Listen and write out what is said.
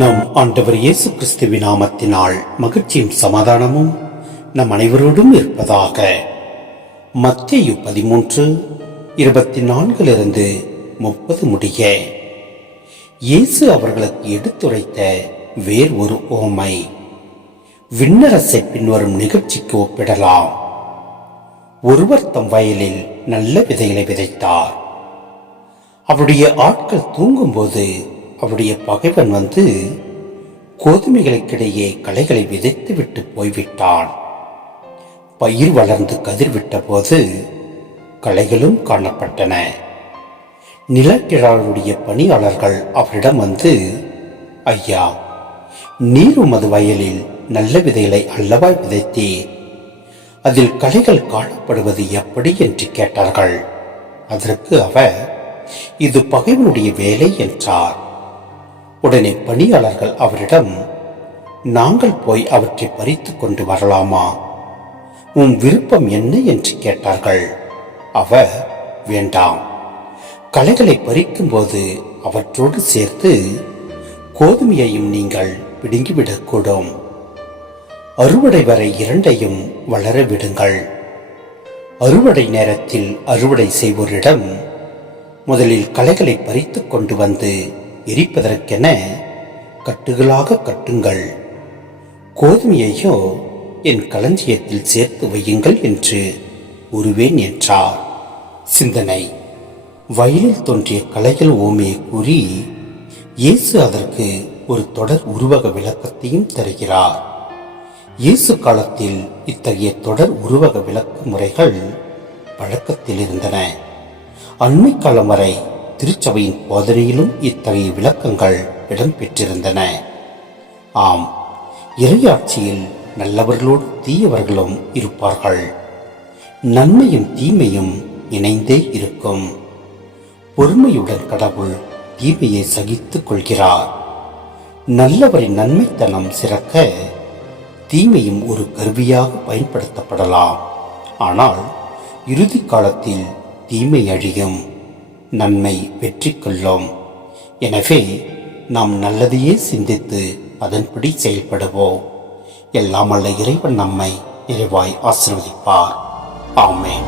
நம் ஆண்டவர் இயேசு கிறிஸ்துவின் நாமத்தினால் மகிழ்ச்சியும் சமாதானமும் நம் அனைவரோடும் இருப்பதாக. மத்தேயு 13:24-30 முடிய இயேசு அவர்களுக்கு எடுத்துரைத்த வேறு ஒரு ஓமை விண்ணரசை பின்வரும் நிகழ்ச்சிக்கு ஒப்பிடலாம். ஒருவர் தம் வயலில் நல்ல விதைகளை விதைத்தார். அவருடைய ஆட்கள் தூங்கும்போது அவருடைய பகைவன் வந்து கோதுமைகளுக்கிடையே களைகளை விதைத்து விட்டு போய்விட்டான். பயிர் வளர்ந்து கதிர்விட்ட போது களைகளும் காணப்பட்டன. நிலக்கிழாருடைய பணியாளர்கள் அவரிடம் வந்து, ஐயா, நீர் உமது வயலில் நல்ல விதைகளை அல்லவா விதைத்தீர், அதில் களைகள் காணப்படுவது எப்படி என்று கேட்டார்கள். அதற்கு அவர், இது பகைவனுடைய வேலை என்றார். உடனே பணியாளர்கள் அவரிடம், நாங்கள் போய் அவற்றை பறித்து கொண்டு வரலாமா, உன் விருப்பம் என்ன என்று கேட்டார்கள். அவர், வேண்டாம், களைகளை பறிக்கும் போது அவற்றோடு சேர்த்து கோதுமையையும் நீங்கள் பிடுங்கிவிடக்கூடும். அறுவடை வரை இரண்டையும் வளர விடுங்கள். அறுவடை நேரத்தில் அறுவடை செய்வோரிடம், முதலில் களைகளை பறித்து கொண்டு வந்து எரிப்பதற்கென கட்டுகளாக கட்டுங்கள், கோதுமையையோ என் களஞ்சியத்தில் சேர்த்து வையுங்கள் என்று கூறுவேன் என்றார். சிந்தனை: வயலில் தோன்றிய களைகள் ஓமையை கூறி இயேசு அதற்கு ஒரு தொடர் உருவக விளக்கத்தையும் தருகிறார். இயேசு காலத்தில் இத்தகைய தொடர் உருவக விளக்க முறைகள் பழக்கத்தில் இருந்தன. அண்மை காலம் வரை திருச்சபையின் போதனையிலும் இத்தகைய விளக்கங்கள் இடம்பெற்றிருந்தன. ஆம், இறையாட்சியில் நல்லவர்களோடு தீயவர்களும் இருப்பார்கள். நன்மையும் தீமையும் இணைந்தே இருக்கும். பொறுமையுடன் கடவுள் தீமையை சகித்துக் கொள்கிறார். நல்லவரின் நன்மைத்தனம் சிறக்க தீமையும் ஒரு கருவியாக பயன்படுத்தப்படலாம். ஆனால் இறுதி காலத்தில் தீமை அழியும், நன்மை வெற்றி கொள்ளும். எனவே நாம் நல்லதையே சிந்தித்து அதன்படி செயல்படுவோம். எல்லாம் வல்ல இறைவன் நம்மை நிறைவாய் ஆசீர்வதிப்பார். ஆமென்.